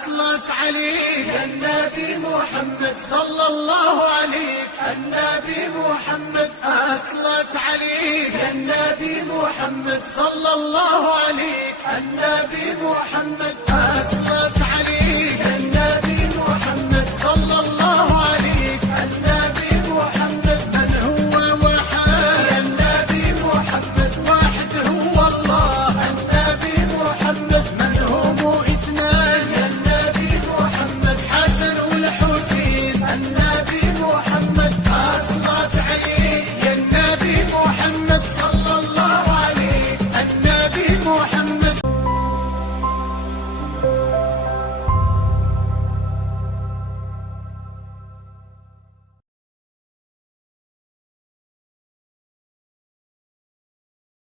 أصلت عليك النبي محمد صلى الله عليك. النبي محمد أصلت عليك النبي محمد صلى الله عليك. النبي محمد أصلت عليك النبي محمد صلى الله عليك. النبي محمد من هو وحد النبي محمد واحد هو الله. النبي محمد من هم اثنان النبي محمد حسن والحسين. النبي محمد أصلت عليك النبي محمد صلى الله عليك. النبي محمد